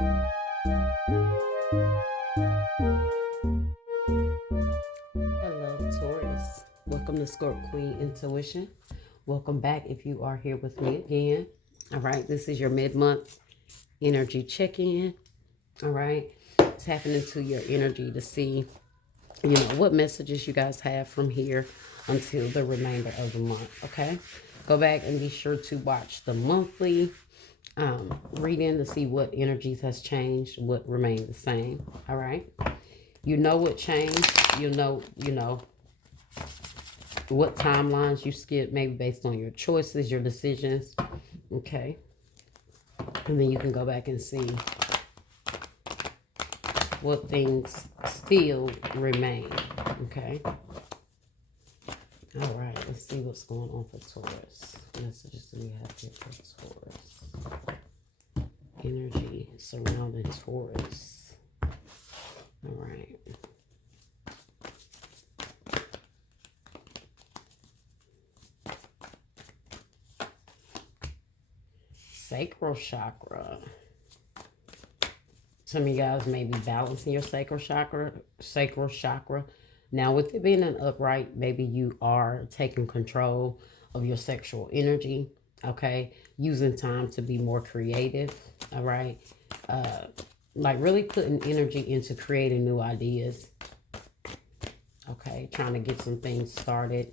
Hello, Taurus. Welcome to Scorp Queen Intuition. Welcome back if you are here with me again. All right, this is your mid-month energy check-in. All right, tapping into your energy to see, what messages you guys have from here until the remainder of the month. Okay, go back and be sure to watch the monthly reading to see what energies has changed, what remained the same. All right, you know what changed. You know what timelines you skip, maybe based on your choices, your decisions. Okay, and then you can go back and see what things still remain. Okay. All right, let's see what's going on for Taurus. Messages do we have here for Taurus? Energy surrounding Taurus. All right. Sacral chakra. Some of you guys may be balancing your sacral chakra. Now, with it being an upright, maybe you are taking control of your sexual energy, okay? Using time to be more creative, all right? Like really putting energy into creating new ideas, okay? Trying to get some things started.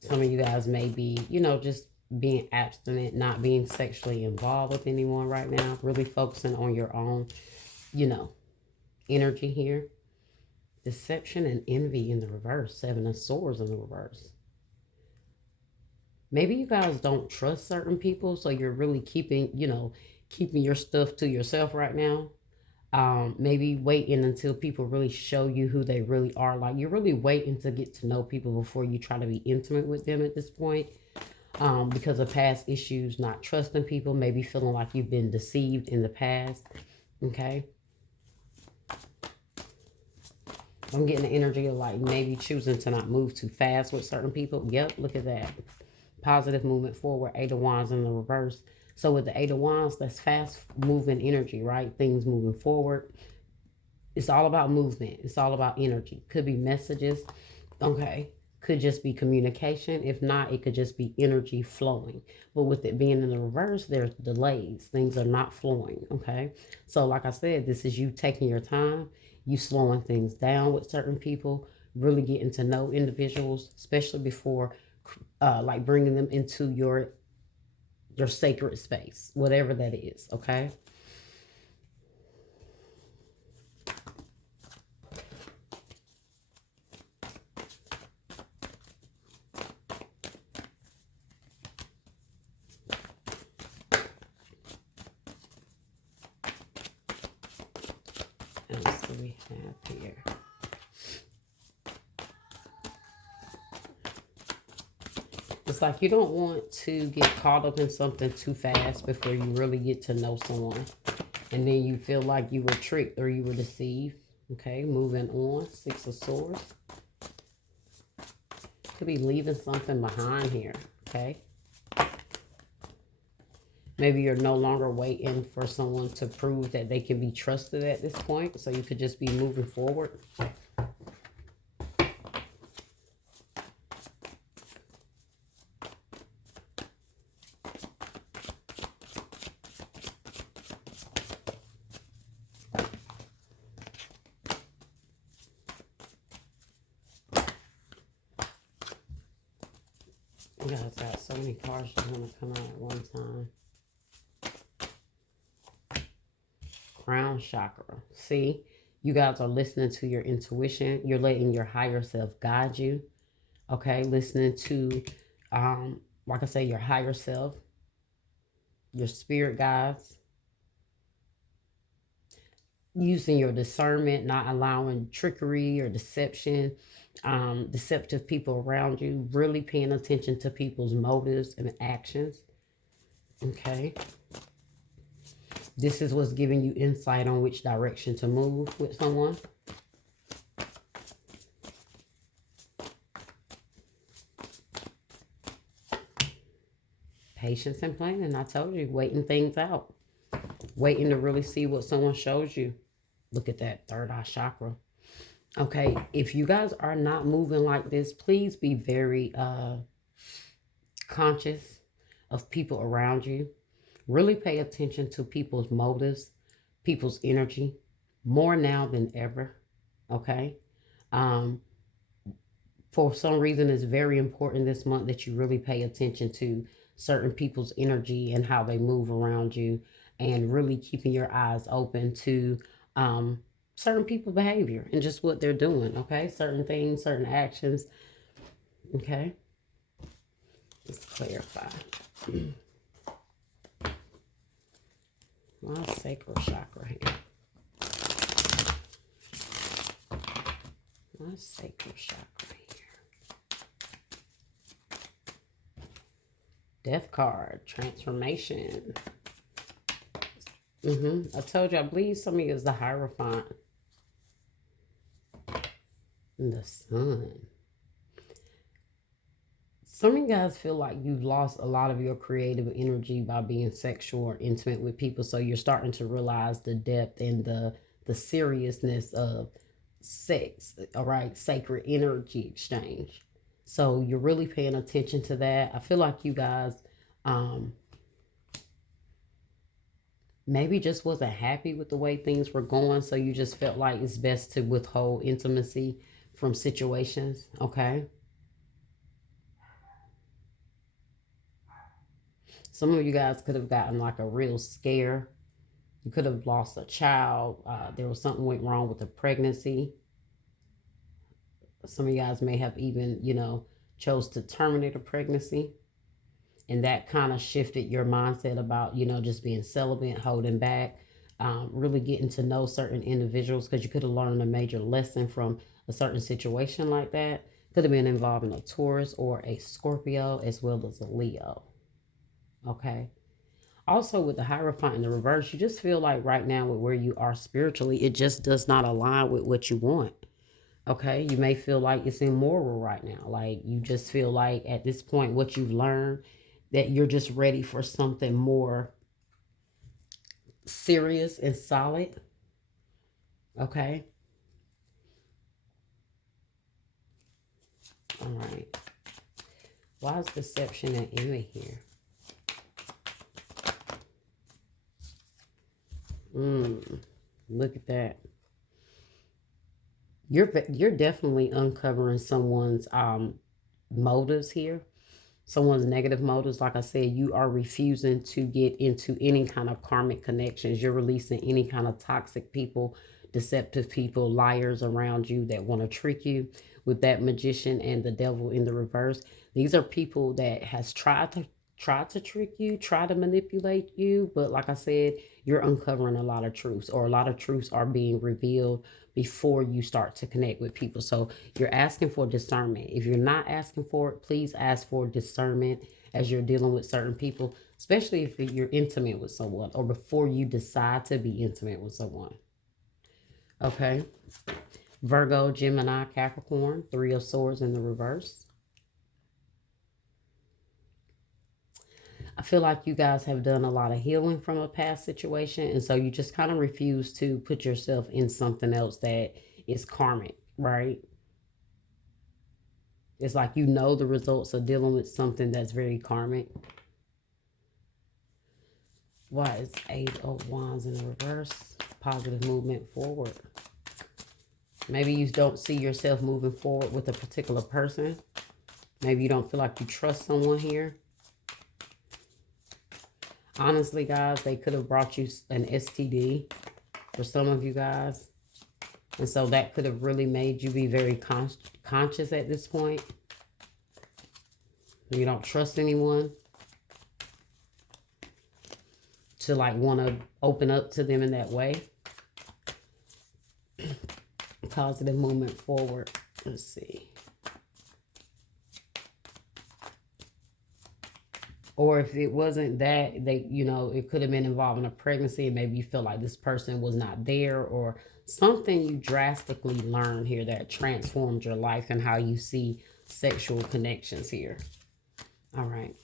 Some of you guys may be, just being abstinent, not being sexually involved with anyone right now. Really focusing on your own, energy here. Deception and envy in the reverse. Seven of Swords in the reverse. Maybe you guys don't trust certain people, so you're really keeping your stuff to yourself right now. Maybe waiting until people really show you who they really are. Like you're really waiting to get to know people before you try to be intimate with them at this point. Because of past issues, not trusting people, maybe feeling like you've been deceived in the past. Okay. I'm getting the energy of like maybe choosing to not move too fast with certain people. Yep, look at that. Positive movement forward, Eight of Wands in the reverse. So with the Eight of Wands, that's fast moving energy, right? Things moving forward. It's all about movement. It's all about energy. Could be messages. Okay. Could just be communication. If not, it could just be energy flowing. But with it being in the reverse, there's delays. Things are not flowing. Okay. So like I said, this is you taking your time. You slowing things down with certain people. Really getting to know individuals, especially before like bringing them into your sacred space, whatever that is, okay? And let's see what we have here. It's like you don't want to get caught up in something too fast before you really get to know someone. And then you feel like you were tricked or you were deceived. Okay, moving on. Six of Swords. Could be leaving something behind here. Okay. Maybe you're no longer waiting for someone to prove that they can be trusted at this point. So you could just be moving forward. You guys got so many cards just want to come out at one time. Crown chakra. See, you guys are listening to your intuition. You're letting your higher self guide you. Okay, listening to, like I say, your higher self, your spirit guides. Using your discernment, not allowing trickery or deception, deceptive people around you, really paying attention to people's motives and actions. Okay. This is what's giving you insight on which direction to move with someone. Patience and planning. I told you, waiting things out. Waiting to really see what someone shows you. Look at that third eye chakra. Okay, if you guys are not moving like this, please be very conscious of people around you. Really pay attention to people's motives, people's energy, more now than ever. Okay. Um, for some reason, it's very important this month that you really pay attention to certain people's energy and how they move around you, and really keeping your eyes open to um, certain people's behavior and just what they're doing. Okay. Certain things, certain actions. Okay. Let's clarify. My sacral chakra here. My sacral chakra here. Death card, transformation. I told you, I believe some of you is the Hierophant. And the Sun. Some of you guys feel like you've lost a lot of your creative energy by being sexual or intimate with people. So you're starting to realize the depth and the seriousness of sex, all right, sacred energy exchange. So you're really paying attention to that. I feel like you guys maybe just wasn't happy with the way things were going. So you just felt like it's best to withhold intimacy from situations, okay? Some of you guys could have gotten like a real scare. You could have lost a child. There was something went wrong with the pregnancy. Some of you guys may have even, chose to terminate a pregnancy. And that kind of shifted your mindset about, just being celibate, holding back, really getting to know certain individuals, because you could have learned a major lesson from a certain situation like that. Could have been involving a Taurus or a Scorpio as well as a Leo. Okay. Also, with the Hierophant in the reverse, you just feel like right now with where you are spiritually, it just does not align with what you want. Okay. You may feel like it's immoral right now. Like you just feel like at this point, what you've learned, that you're just ready for something more serious and solid. Okay. All right. Why is deception and envy here? Look at that. You're definitely uncovering someone's motives here, someone's negative motives. Like I said, you are refusing to get into any kind of karmic connections. You're releasing any kind of toxic people, deceptive people, liars around you that want to trick you. With that Magician and the Devil in the reverse, these are people that has tried to trick you, try to manipulate you. But like I said, you're uncovering a lot of truths, or a lot of truths are being revealed before you start to connect with people. So you're asking for discernment. If you're not asking for it, please ask for discernment as you're dealing with certain people, especially if you're intimate with someone or before you decide to be intimate with someone. Okay. Virgo, Gemini, Capricorn, Three of Swords in the reverse. I feel like you guys have done a lot of healing from a past situation. And so you just kind of refuse to put yourself in something else that is karmic, right? It's like you know the results of dealing with something that's very karmic. Why is Eight of Wands in the reverse? Positive movement forward. Maybe you don't see yourself moving forward with a particular person. Maybe you don't feel like you trust someone here. Honestly, guys, they could have brought you an STD for some of you guys. And so that could have really made you be very conscious at this point. You don't trust anyone to like want to open up to them in that way. Positive movement forward. Let's see. Or if it wasn't that, it could have been involving a pregnancy, and maybe you feel like this person was not there, or something you drastically learned here that transformed your life and how you see sexual connections here. All right.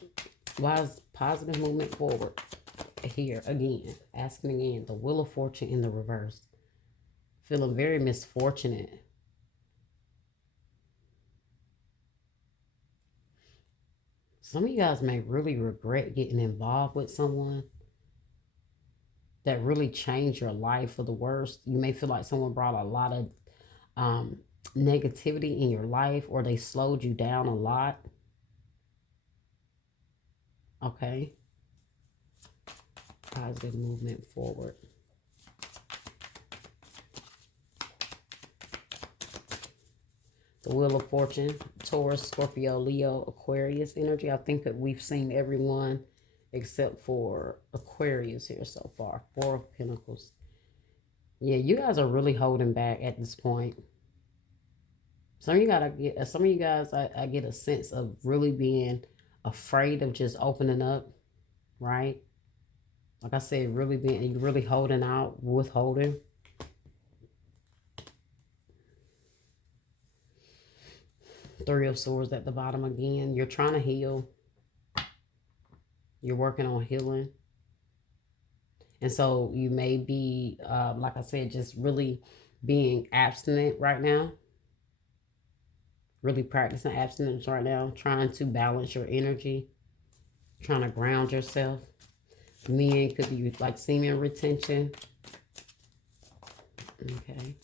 Why is positive movement forward here again? Asking again. The Wheel of Fortune in the reverse. Feeling very misfortunate. Some of you guys may really regret getting involved with someone that really changed your life for the worst. You may feel like someone brought a lot of negativity in your life, or they slowed you down a lot. Okay. Positive movement forward. The Wheel of Fortune, Taurus, Scorpio, Leo, Aquarius energy. I think that we've seen everyone except for Aquarius here so far. Four of Pentacles. Yeah, you guys are really holding back at this point. Some of you guys, I get a sense of really being afraid of just opening up, right? Like I said, really holding out, withholding. Three of Swords at the bottom again. You're trying to heal. You're working on healing. And so you may be, like I said, just really being abstinent right now. Really practicing abstinence right now. Trying to balance your energy. Trying to ground yourself. Men could be like semen retention. Okay.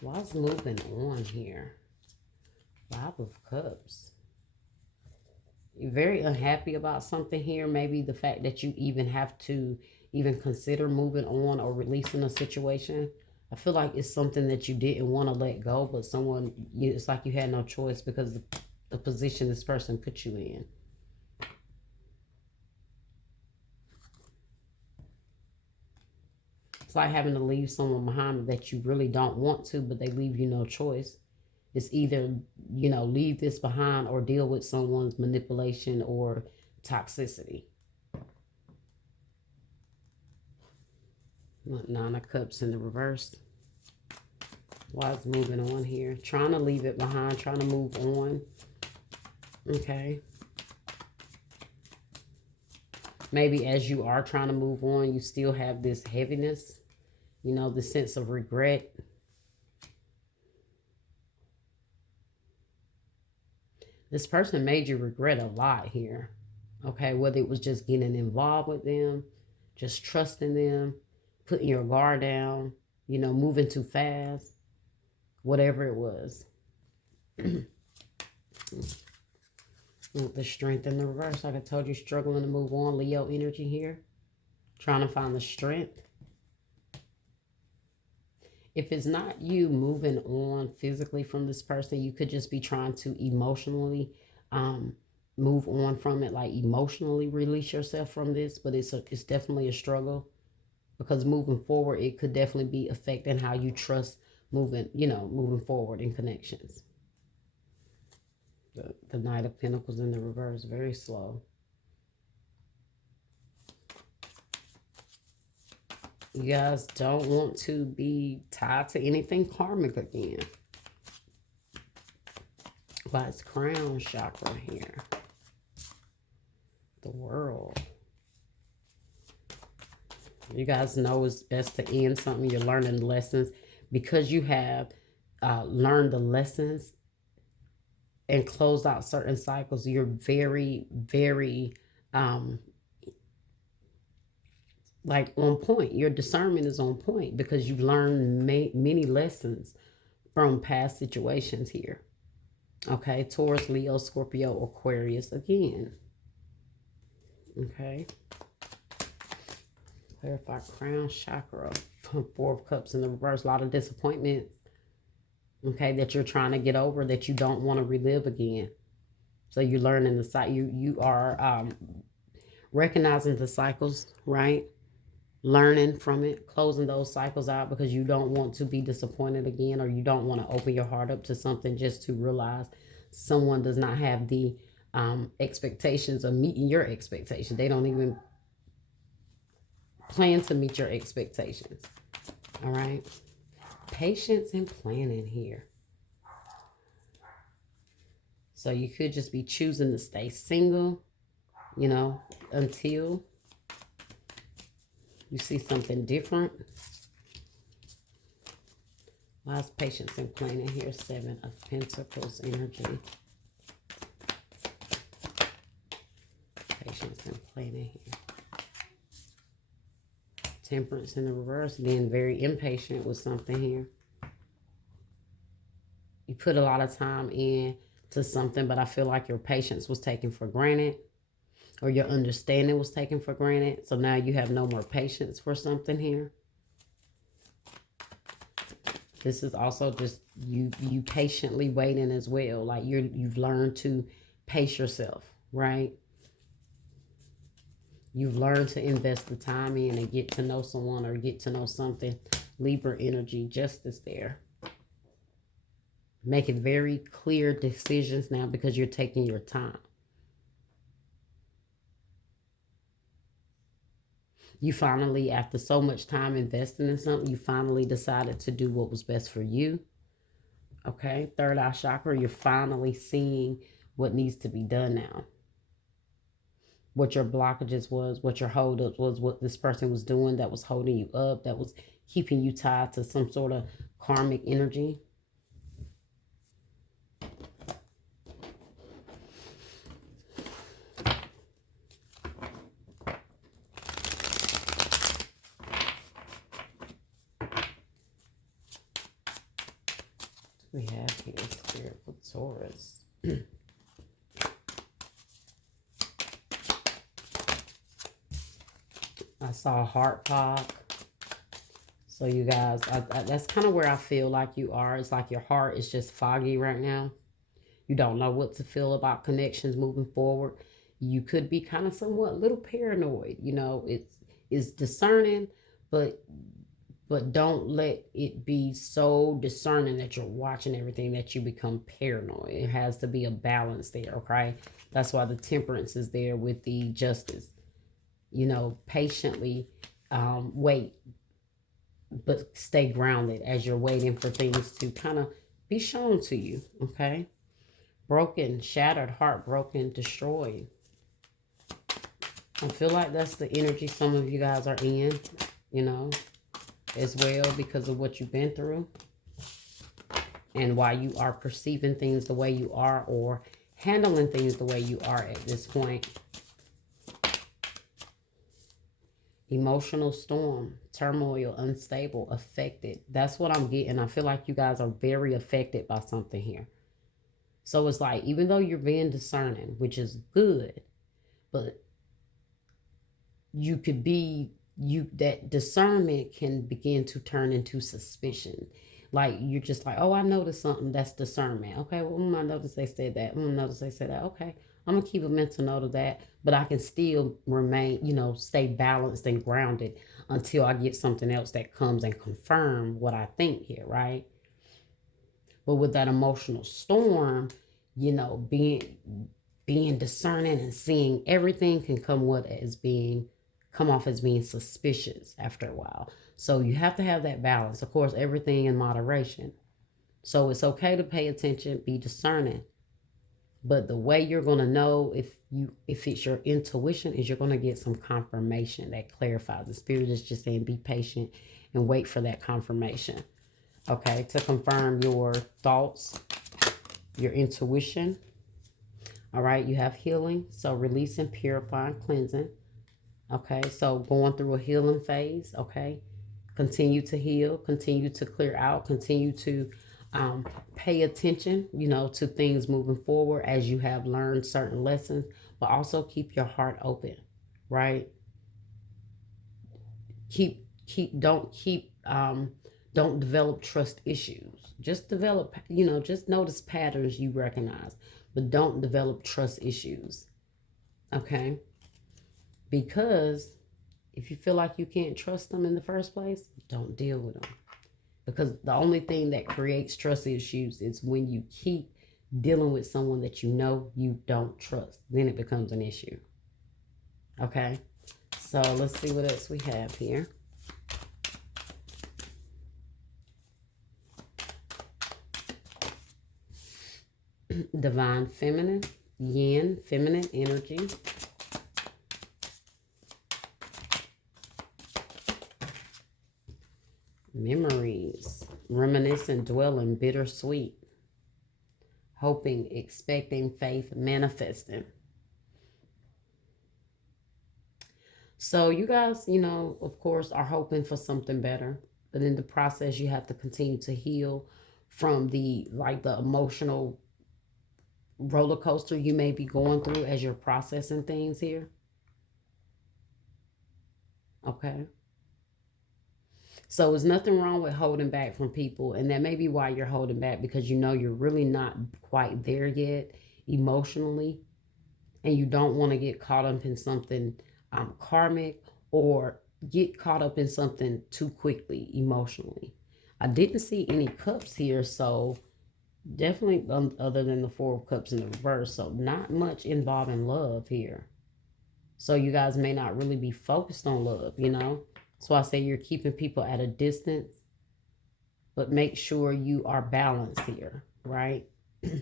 What's moving on here? Five of Cups. You're very unhappy about something here. Maybe the fact that you even have to even consider moving on or releasing a situation. I feel like it's something that you didn't want to let go, but it's like you had no choice because of the position this person put you in. It's like having to leave someone behind that you really don't want to, but they leave you no choice. It's either, leave this behind or deal with someone's manipulation or toxicity. Nine of Cups in the reverse. Why is moving on here? Trying to leave it behind, trying to move on. Okay. Maybe as you are trying to move on, you still have this heaviness, the sense of regret. This person made you regret a lot here. Okay, whether it was just getting involved with them, just trusting them, putting your guard down, moving too fast, whatever it was. The Strength in the reverse. Like I told you, struggling to move on. Leo energy here. Trying to find the strength. If it's not you moving on physically from this person, you could just be trying to emotionally move on from it, like emotionally release yourself from this. But it's definitely a struggle, because moving forward, it could definitely be affecting how you trust moving forward in connections. The Knight of Pentacles in the reverse, very slow. You guys don't want to be tied to anything karmic again. By its crown chakra here. The World. You guys know it's best to end something. You're learning lessons. Because you have learned the lessons and closed out certain cycles, you're very, very like on point. Your discernment is on point because you've learned many lessons from past situations here. Okay, Taurus, Leo, Scorpio, Aquarius again. Okay. Clarify crown chakra. Four of Cups in the reverse. A lot of disappointments. Okay, that you're trying to get over, that you don't want to relive again. So you're learning the cycle. You are recognizing the cycles, right? Learning from it, closing those cycles out because you don't want to be disappointed again, or you don't want to open your heart up to something just to realize someone does not have the expectations of meeting your expectations. They don't even plan to meet your expectations. All right. Patience and planning here. So you could just be choosing to stay single, you know, until you see something different. Why is patience and planning here? 7 of Pentacles energy. Patience and planning here. Temperance in the reverse, being very impatient with something here. You put a lot of time into something, but I feel like your patience was taken for granted, or your understanding was taken for granted. So now you have no more patience for something here. This is also just you patiently waiting as well. Like you've learned to pace yourself, right? You've learned to invest the time in and get to know someone or get to know something. Libra energy, justice there. Making very clear decisions now because you're taking your time. You finally, after so much time investing in something, you finally decided to do what was best for you. Okay, third eye chakra, you're finally seeing what needs to be done now. What your blockages was, what your holdups was, what this person was doing that was holding you up, that was keeping you tied to some sort of karmic energy. We have here Spirit for Taurus. I saw a heart pop. So you guys, that's kind of where I feel like you are. It's like your heart is just foggy right now. You don't know what to feel about connections moving forward. You could be kind of somewhat a little paranoid. You know, it's discerning, but don't let it be so discerning that you're watching everything that you become paranoid. It has to be a balance there, okay? That's why the temperance is there with the justice. You know, patiently wait, but stay grounded as you're waiting for things to kind of be shown to you, okay? Broken, shattered, heartbroken, destroyed. I feel like that's the energy some of you guys are in, you know, as well, because of what you've been through and why you are perceiving things the way you are or handling things the way you are at this point. Emotional storm, turmoil, unstable, affected. That's what I'm getting. I feel like you guys are very affected by something here. So it's like, even though you're being discerning, which is good, but you could be, that discernment can begin to turn into suspicion. Like, you're just like, oh, I noticed something. That's discernment. Okay, well, I noticed they said that. I noticed they said that. Okay, I'm going to keep a mental note of that. But I can still remain, you know, stay balanced and grounded until I get something else that comes and confirm what I think here, right? But with that emotional storm, you know, being discerning and seeing everything can come off as being suspicious after a while. So you have to have that balance. Of course, everything in moderation. So it's okay to pay attention, be discerning. But the way you're going to know if it's your intuition is you're going to get some confirmation that clarifies. The spirit is just saying be patient and wait for that confirmation. Okay, to confirm your thoughts, your intuition. All right, you have healing. So releasing, purifying, cleansing. Okay, so going through a healing phase. Okay, continue to heal, continue to clear out, continue to pay attention, you know, to things moving forward as you have learned certain lessons, but also keep your heart open, right? Don't develop trust issues. Just develop, you know, just notice patterns you recognize, but don't develop trust issues. Okay? Because if you feel like you can't trust them in the first place, don't deal with them. Because the only thing that creates trust issues is when you keep dealing with someone that you know you don't trust. Then it becomes an issue. Okay? So let's see what else we have here. Divine feminine, yin, feminine energy. Memories, reminiscing, dwelling, bittersweet, hoping, expecting, faith, manifesting. So you guys, of course, are hoping for something better, but in the process, you have to continue to heal from the emotional roller coaster you may be going through as you're processing things here. Okay. So there's nothing wrong with holding back from people, and that may be why you're holding back, because you're really not quite there yet emotionally, and you don't want to get caught up in something karmic, or get caught up in something too quickly emotionally. I didn't see any cups here, so definitely other than the Four of Cups in the reverse, so not much involving love here. So you guys may not really be focused on love. So I say you're keeping people at a distance, but make sure you are balanced here, right? Okay.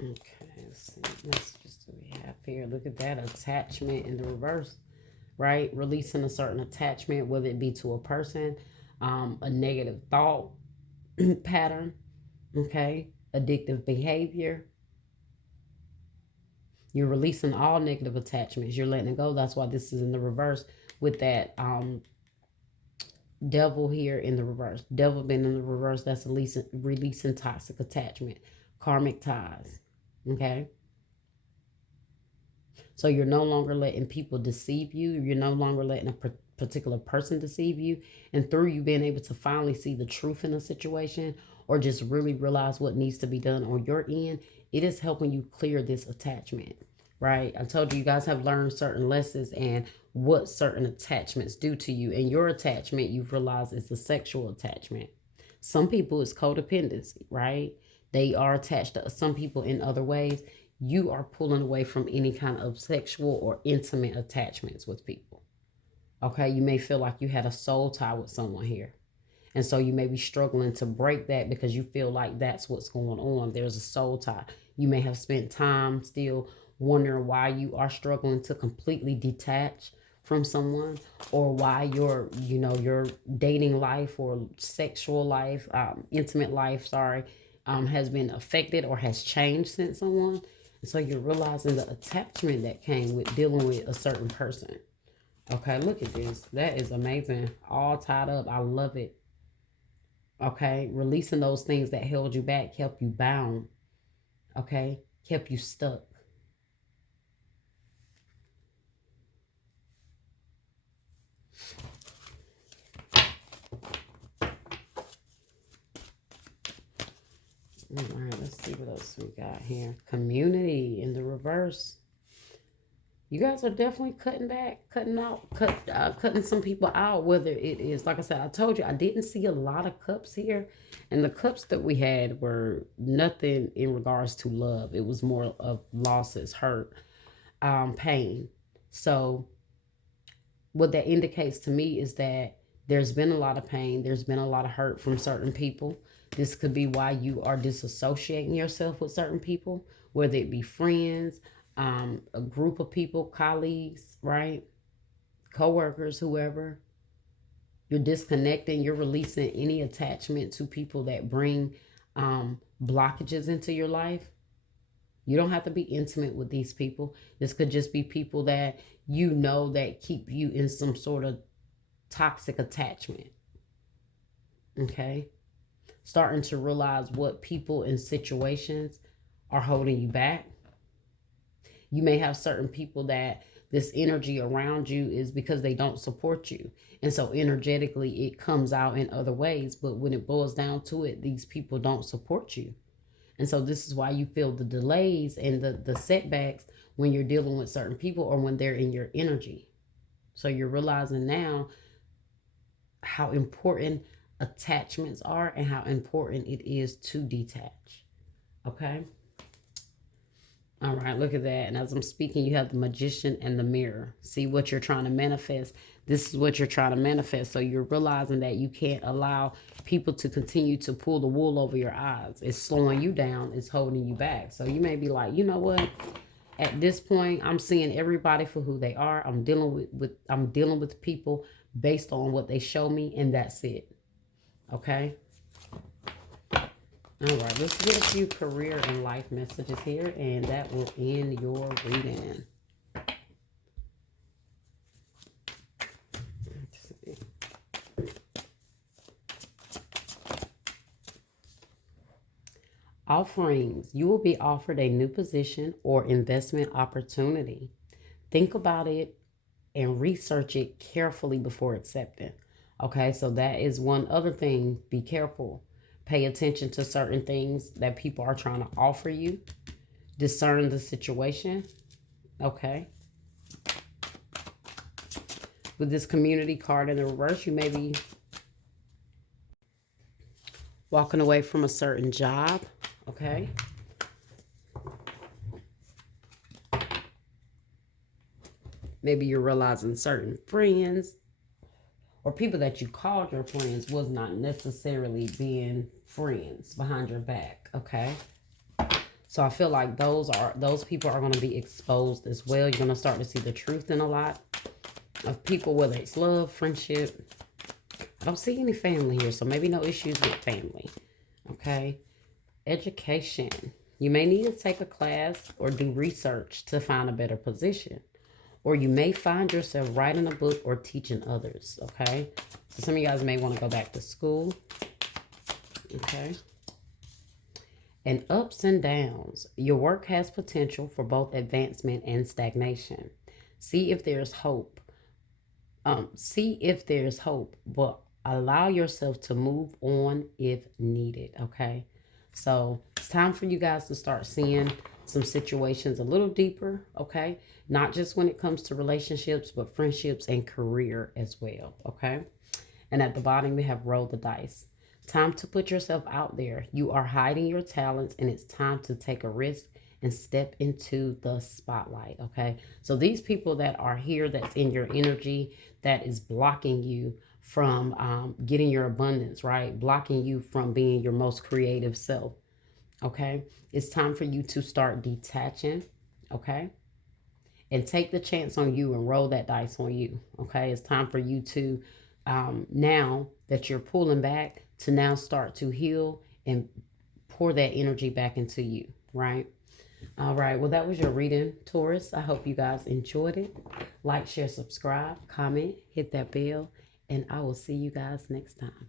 Okay, let's see. Messages do we have here? Look at that attachment in the reverse, right? Releasing a certain attachment, whether it be to a person, a negative thought pattern, okay, addictive behavior. You're releasing all negative attachments. You're letting it go. That's why this is in the reverse with that devil here in the reverse. Devil being in the reverse, that's releasing toxic attachment, karmic ties. Okay. So you're no longer letting people deceive you. You're no longer letting a particular person deceive you. And through you being able to finally see the truth in a situation, or just really realize what needs to be done on your end, it is helping you clear this attachment, right? I told you, you guys have learned certain lessons and what certain attachments do to you. And your attachment, you've realized, is the sexual attachment. Some people, it's codependency, right? They are attached to some people in other ways. You are pulling away from any kind of sexual or intimate attachments with people. Okay, you may feel like you had a soul tie with someone here. And so you may be struggling to break that because you feel like that's what's going on. There's a soul tie. You may have spent time still wondering why you are struggling to completely detach from someone, or why your dating life or sexual life, intimate life, sorry, has been affected or has changed since someone. And so you're realizing the attachment that came with dealing with a certain person. Okay, look at this. That is amazing. All tied up. I love it. Okay, releasing those things that held you back, kept you bound. Okay, kept you stuck. All right, let's see what else we got here. Community in the reverse. You guys are definitely cutting back, cutting some people out. Whether it is, like I said, I told you, I didn't see a lot of cups here, and the cups that we had were nothing in regards to love. It was more of losses, hurt, pain. So what that indicates to me is that there's been a lot of pain, there's been a lot of hurt from certain people. This could be why you are disassociating yourself with certain people, whether it be friends, a group of people, colleagues, right? Co-workers, whoever. You're disconnecting, you're releasing any attachment to people that bring blockages into your life. You don't have to be intimate with these people. This could just be people that that keep you in some sort of toxic attachment. Okay? Starting to realize what people and situations are holding you back. You may have certain people that this energy around you is because they don't support you. And so energetically, it comes out in other ways. But when it boils down to it, these people don't support you. And so this is why you feel the delays and the setbacks when you're dealing with certain people or when they're in your energy. So you're realizing now how important attachments are and how important it is to detach. Okay? All right, look at that. And as I'm speaking, you have the magician and the mirror. See what you're trying to manifest. This is what you're trying to manifest. So you're realizing that you can't allow people to continue to pull the wool over your eyes. It's slowing you down. It's holding you back. So you may be like, you know what? At this point, I'm seeing everybody for who they are. I'm dealing with people based on what they show me, and that's it. Okay. All right, let's get a few career and life messages here, and that will end your reading. Let's see. Offerings. You will be offered a new position or investment opportunity. Think about it and research it carefully before accepting. Okay, so that is one other thing. Be careful. Pay attention to certain things that people are trying to offer you. Discern the situation. Okay. With this community card in the reverse, you may be walking away from a certain job. Okay. Maybe you're realizing certain friends or people that you called your friends was not necessarily being friends behind your back. Okay. So I feel like those people are going to be exposed as well. You're going to start to see the truth in a lot of people, whether it's love, friendship. I don't see any family here, so maybe no issues with family. Okay. Education. You may need to take a class or do research to find a better position. Or you may find yourself writing a book or teaching others. Okay. So some of you guys may want to go back to school. Okay. And ups and downs. Your work has potential for both advancement and stagnation. See if there's hope. But allow yourself to move on if needed. Okay. So it's time for you guys to start seeing some situations a little deeper. Okay. Not just when it comes to relationships, but friendships and career as well. Okay. And at the bottom, we have roll the dice. Time to put yourself out there. You are hiding your talents, and it's time to take a risk and step into the spotlight. Okay. So these people that are here, that's in your energy, that is blocking you from getting your abundance, right? Blocking you from being your most creative self. Okay. It's time for you to start detaching. Okay. And take the chance on you and roll that dice on you. Okay. It's time for you to, now that you're pulling back, to now start to heal and pour that energy back into you, right? All right. Well, that was your reading, Taurus. I hope you guys enjoyed it. Like, share, subscribe, comment, hit that bell, and I will see you guys next time.